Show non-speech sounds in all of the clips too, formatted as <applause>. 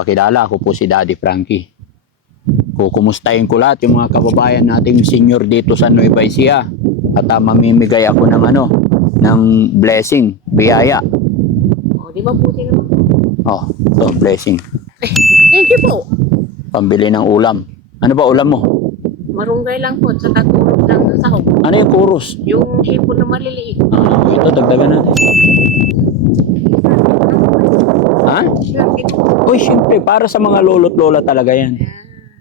nagpapakilala, ako po si Daddy Frankie. Kukumustahin ko lahat yung mga kababayan nating senior dito sa Nueva Ecija. At ah, mamimigay ako ng ano, ng blessing, biyaya. O, di ba buti naman po? Oh, so blessing. <laughs> Thank you po. Pambili ng ulam. Ano ba ulam mo? Marunggay lang po, saka tulog lang sa sahog. Ano yung kurus? Yung hipon na maliliit. Ah, ito, dagdagan natin. Ha? Yan. Uy, syempre, para sa mga lolo't lola talaga yan.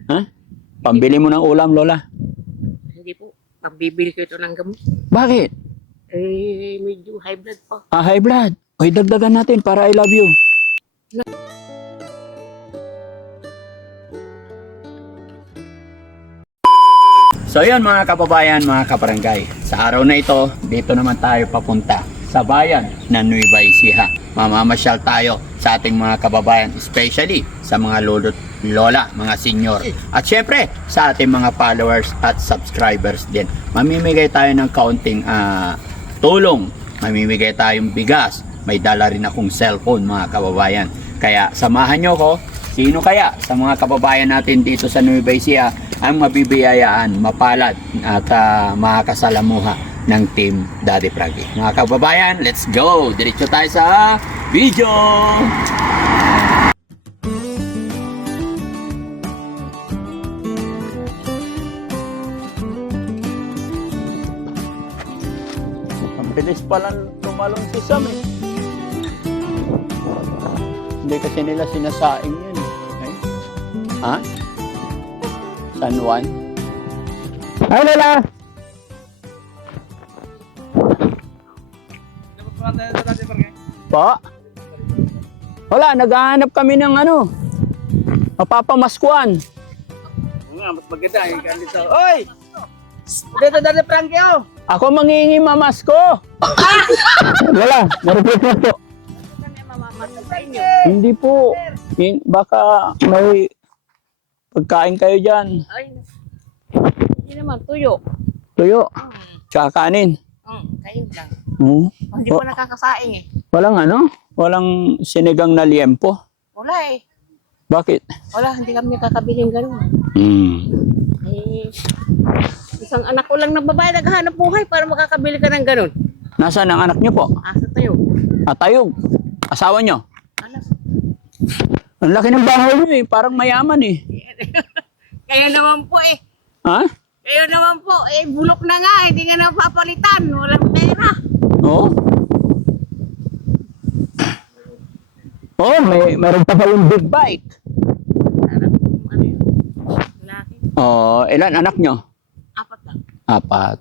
Ha? Pambili mo ng ulam, lola. Hindi po. Pagbibili ko ito ng gamot. Bakit? Eh, medyo high blood pa. Ah, high blood. Uy, dagdagan natin para I love you. So yun mga kababayan, mga kabarangay. Sa araw na ito, dito naman tayo papunta sa bayan ng Nueva Ecija. Mamamasyal tayo sa ating mga kababayan, especially sa mga lolo, lola, mga senior. At syempre, sa ating mga followers at subscribers din. Mamimigay tayo ng kaunting ah, tulong. Mamimigay tayong bigas. May dala rin akong cellphone mga kababayan. Kaya samahan nyo ko. Sino kaya sa mga kababayan natin dito sa Nueva Ecija ang mabibiyayaan, mapalad at ah, makakasalamuha ng Team Daddy Frankie. Mga kababayan, let's go! Diretso tayo sa video! Ang bilis pala tumalon si Sam eh. Hindi kasi nila sinasaing yun eh. Ha? San Juan? Ay, Lola! Po? Wala, naghahanap kami ng ano, mapapamaskuan. Oo nga, mas maganda yung ganito. Oy! Dito dali Frankie oh! Ako mangingi mamasko. <laughs> Wala, po. Mamamasa sa inyo. Hindi po. Hin- Baka may pagkain kayo dyan. Ay, hindi naman, tuyo. Tuyo, Hmm, tsaka kanin. hmm, kayo lang. Oo. Hindi ko nakakasaing eh. Walang ano? Walang sinigang na liempo. Wala eh. Bakit? Wala, hindi kami nakakabiling ganun. Hmm. Eh, isang anak ko lang na babae naghahanap buhay para makakabili ka ng ganun. Nasaan ang anak niyo po? Asa tayo? Atayog. Asawa niyo? Anak. Ang laki ng bahay niyo eh. Parang mayaman eh. <laughs> Kaya naman po eh. Ha? Kaya naman po, eh, bulok na nga, hindi nga napapalitan. Walang pera. Oo. Oh, may meron pa kayong big bike. Harap, ano yun? Laki. Oh, ilan anak nyo? Apat lang. Apat.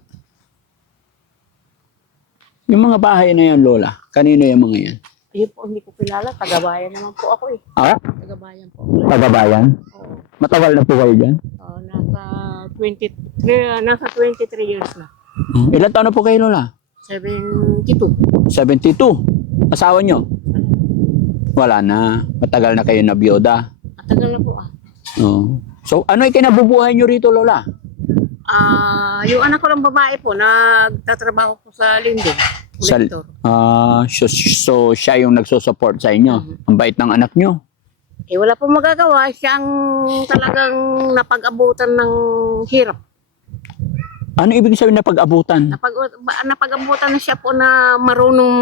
Yung mga bahay na yan, Lola, kanino yung mga yan? Ayun po, hindi ko kilala. Tagabayan naman po ako eh. Ah, Tagabayan po. tagabayan? Oo. Matagal na po kayo dyan? Oo, nasa 23, nasa 23 years na. Hmm. Ilan taon na po kayo, Lola? 72. 72. Asawa nyo? Wala na. Matagal na kayo na biyoda. Matagal na po ah. Oh. So, ano yung kinabubuhay nyo rito, Lola? Ah, yung anak ko lang babae po, nagtatrabaho po sa Lindo. Sa-. Ah, so, so, siya yung nagsusupport sa inyo. Ang bait ng anak nyo. Eh wala po magagawa, siyang talagang napag-abutan ng hirap. Ano ibig sabihin na pag-abutan? Napag, napag-abutan na siya po na marunong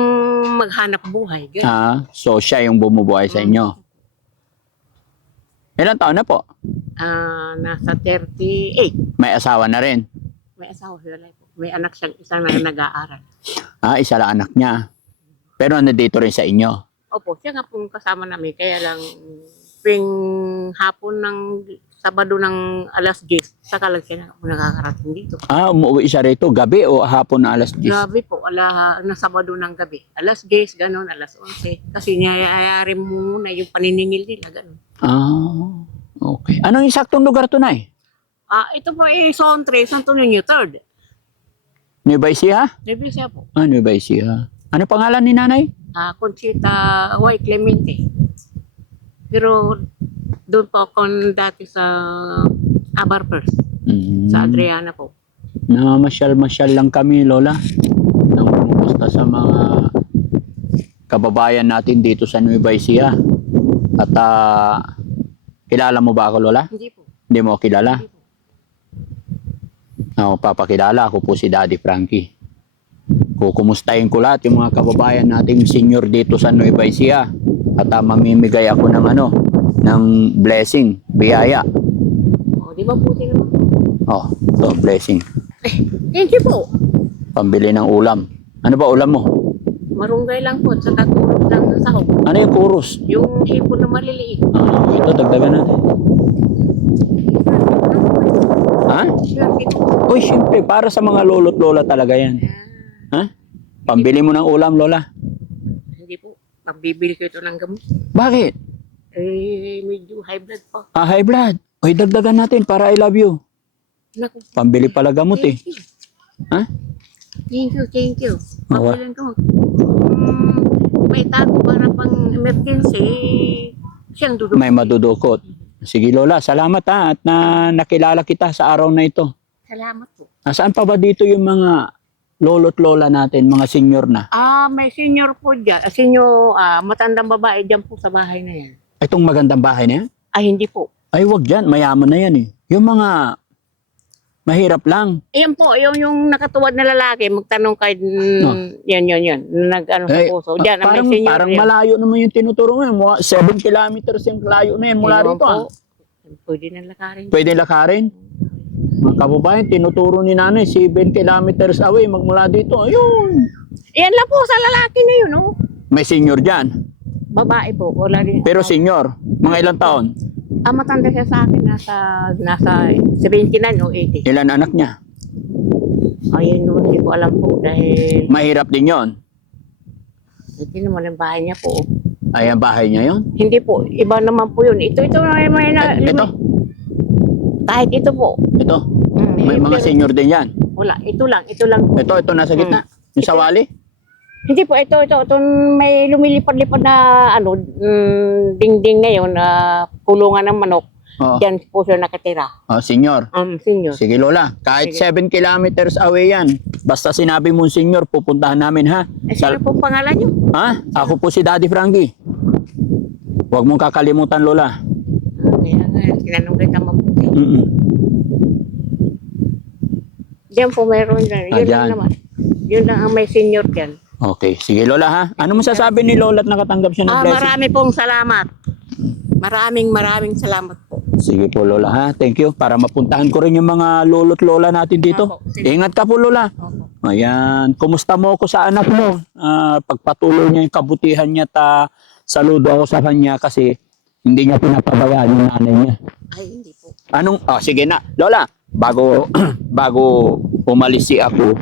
maghanap buhay. Ganun. Ah, so siya yung bumubuhay sa inyo. Ilang taon na po? Ah, nasa 38. May asawa na rin. May asawa siya po. May anak siyang isang na nag-aaral. Ah, isa lang anak niya. Pero nandito rin sa inyo. Opo, siya nga pong kasama namin. Kaya lang, ping hapon ng Sabado ng alas 10, saka lang siya na- nakakarating dito. Ah, umuwi siya rito gabi o hapon na alas 10? Grabe po, ala, na Sabado ng gabi. Alas 10, ganun, alas 11. Kasi niyayari mo muna yung paniningil nila, ganun. Ah, okay. Anong eksaktong lugar to, Nay? Ah, ito po ay Zone 3, Santo Niño, 3rd. Nueva Ecija? Review siya po. Ah, Nueva Ecija. Ano pangalan ni nanay? Ah, Conchita Y. Clemente. Pero doon po ako dati sa Abarpers, Mm, sa Adriana po. Namamasyal-masyal lang kami, Lola. Nang kumusta sa mga kababayan natin dito sa Nueva Ecija. At ah, Kilala mo ba ako, Lola? Hindi po. Hindi mo kilala? Hindi po. Ako, papakilala. Ako po si Daddy Frankie. Kukumustahin ko lahat yung mga kababayan nating senior dito sa Nueva Ecija. At ah, mamimigay ako ng ano, ng blessing, biyaya. O, di ba puti naman po? Oh, to blessing. Thank you po. Pambili ng ulam. Ano ba ulam mo? Marunggay lang po, sa katulog lang sa sahog. Ano yung kurus? Yung hipon na maliliit. Ah, ito, dagdagan natin. Ha? Uy, syempre, para sa mga lolo't lola talaga yan. Ha? Pambili mo ng ulam, lola. Hindi po. Magbibili ko ito ng gamot. Bakit? Eh, medyo high blood pa. Ah, high blood. Uy, dagdagan natin para I love you. Naku. Pambili pala gamot eh. Thank you. Ha? Thank you, thank you. Awa. Mabilan ko. Hmm, may tago para pang emergency. Siyang duduk. May madudukot. Sige, lola. Salamat ha. At na nakilala kita sa araw na ito. Salamat po. Nasaan pa ba dito yung mga lolo't lola natin, mga senior na? Ah, may senior po dyan. Ah, senior, ah, matandang babae dyan po sa bahay na yan. Itong magandang bahay na yan? Ah, hindi po. Ay, wag dyan. Mayaman na yan eh. Yung mga mahirap lang. Ayan po, yung, yung nakatuwad na lalaki, magtanong kay, mm, yan, yan, yan, nag, ano sa puso. Diyan, Ah, may parang, senior parang yan. malayo naman yung tinuturo mo. 7 kilometers yung layo na yan mula Ayun rito. Ah. po. Pwede na lakarin. Pwede lakarin. Mga kababayan, tinuturo ni nanay 7 kilometers away magmula dito. Ayun. Yan lang po sa lalaki na yun, oh. May senior dyan. Babae po, wala rin. Pero senior, mga ilang taon? Ah, matanda siya sa akin, nasa, nasa 79 o 80. Ilan anak niya? Ayun naman, hindi ko alam po dahil Mahirap din yon. hindi naman ang bahay niya po. Ay, ang bahay niya yon. Hindi po, iba naman po yun. Ito, ito, may, may, na, Ito, Kahit ito po. ito. Mm, May eh, mga pero senior din yan. Wala, ito lang, ito lang po. Ito, ito nasa gitna. Yung sa wali. Hindi po, ito, ito, ito, may lumilipad-lipad na, ano, mm, dingding ngayon, na kulungan ng manok. Oh, Diyan po siya nakatira. oh, senior. Um, senior. Sige Lola, kahit Sige. 7 kilometers away yan. Basta sinabi mong senior, pupuntahan namin ha. Eh, sino po pangalan niyo? Ha? Ako po si Daddy Frankie. Huwag mong kakalimutan Lola. Ah, Kaya nga, tinanong kita mabuti. Mm-mm. Diyan po meron dyan. Ah, Yun dyan. lang naman. Yun lang ang may senior dyan. Okay, sige Lola ha. Ano masasabi ni Lola at nakatanggap siya ng Ah, blessing? marami pong salamat. Maraming maraming salamat po. Sige po Lola ha. Thank you. Para mapuntahan ko rin yung mga lolo't lola natin dito. Opo, sige. Ingat ka po Lola. Opo. Ayan. Kumusta mo ako sa anak mo? Ah, pagpatuloy niya yung kabutihan niya ta saludo ako sa kanya kasi hindi niya pinapabayaan yung nanay niya. Ay, hindi po. Anong, oh, sige na. Lola, bago, <clears throat> bago umalis si ako,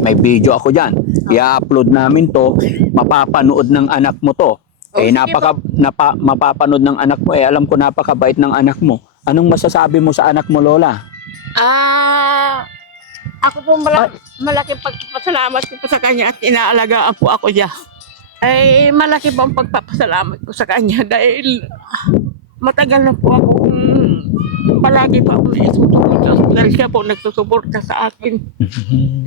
may video ako dyan. I-upload namin to, mapapanood ng anak mo to. Oh, eh, napaka, napa, mapapanood ng anak mo, eh, alam ko napakabait ng anak mo. Anong masasabi mo sa anak mo, Lola? Ah, ako po malaki, malaking pagpapasalamat ko po sa kanya at inaalagaan po ako niya. Ay, malaki po ang pagpapasalamat ko sa kanya dahil matagal na po ako palagi pa ako naisusugod sa hospital. Siya po nagsusuporta sa akin.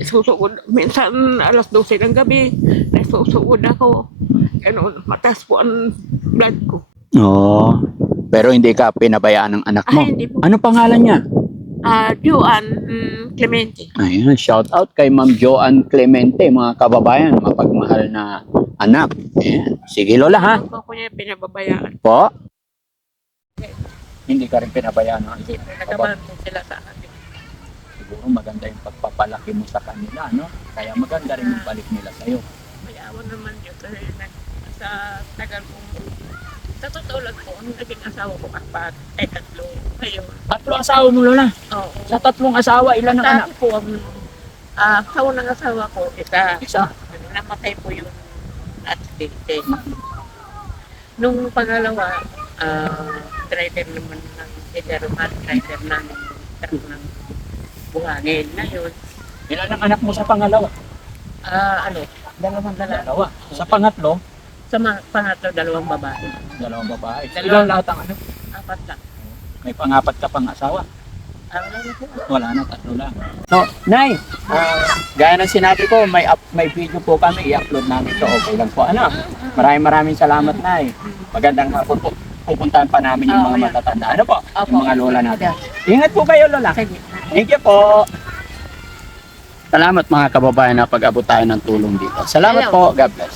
Isusugod. Minsan alas 12 ng gabi, naisusugod ako. Ganun, mataas po ang blood ko. Oo. pero hindi ka pinabayaan ng anak mo. Ay, hindi po. Ano pangalan niya? Ah, Juan mm, Clemente. Ayan, shout out kay Ma'am Joanne Clemente, mga kababayan, mapagmahal na anak. Ayan. Sige Lola ha. Hindi po ako niya pinababayaan. Po? Hindi ka rin pinabayaan ng nagabahan po sila sa akin. Siguro maganda yung pagpapalaki mo sa kanila, no? Kaya maganda rin yung balik nila sa'yo. May awan naman yun kasi nag, sa tagal kong sa totoo lang po, ang naging asawa ko apat, ay tatlo. Ngayon, Tatlong asawa mo, Lola. oo. Sa tatlong asawa, ilan ang anak? Dati po, ang ah, sa unang asawa ko, isa, Isa. ano, namatay po yung aksidente. Nung pangalawa, ah, driver naman ng Ederman, driver ng truck ng buhangin. Ngayon, Ilan ang anak mo sa pangalawa? ah, ano, dalawang lalaki. Dalawa. Sa pangatlo, Sa mga pangatlo, dalawang babae. dalawang babae. Dalawa. Ilan lahat ang anak? Apat lang. May pangapat ka pang asawa. Ah, wala na po. Wala na, tatlo lang. So, Nay, ah, gaya ng sinabi ko, may up, may video po kami, i-upload namin to. Okay lang po. Ano? Maraming maraming salamat, Nay. Magandang hapon po. Pupuntahan pa namin yung Oo, mga yan. matatanda. Ano po? Opo. Yung mga lola natin. Ingat po kayo, lola. Thank you po. Salamat mga kababayan na pag-abot tayo ng tulong dito. Salamat Hello. po. God bless.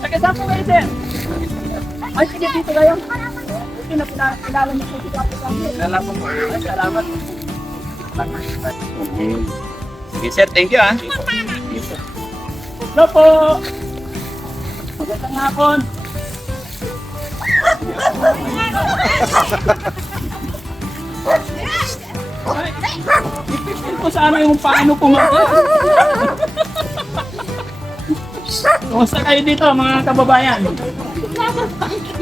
Taga saan po kayo, sir? Ay, sige, dito kayo. Ito na pina- kilala niyo po si. Kilala po. Ay, salamat. Okay. Sige, sir. Thank you, ah. Hello po. Magandang hapon. Ipipil ko sana yung paano kumain. Kumusta kayo dito mga kababayan?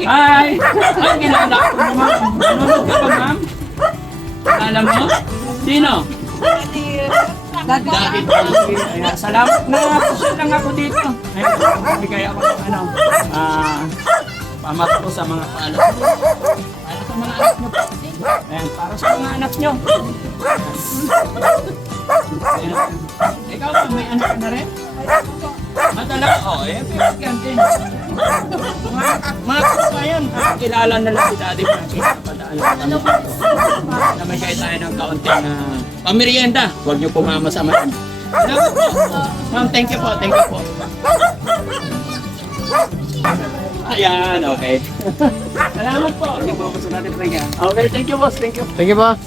Hi! Ay, kilala ko naman. Nanonood ka ba, ma'am? Alam mo? Sino? David Frankie. Ayan, salamat na puso lang ako dito. Ayun, bigay ako ng ano, ah, pamat ko sa mga paalam. Para sa mga anak nyo. Ayan, para sa mga anak nyo. Ayan. Ikaw ba, may anak na rin? Madala, oh, eh, bigyan din. Mga, ah, kilala na lang si Daddy Frankie. Padaan ano po? Namagay tayo ng kaunting na pamerienda. Huwag niyo pumama sa mata. Salamat po. Ma'am, thank you po, thank you po. Ayan, okay. Salamat po. Hindi po ako sa natin Frank ah. Okay, thank you boss, thank you. Thank you, boss.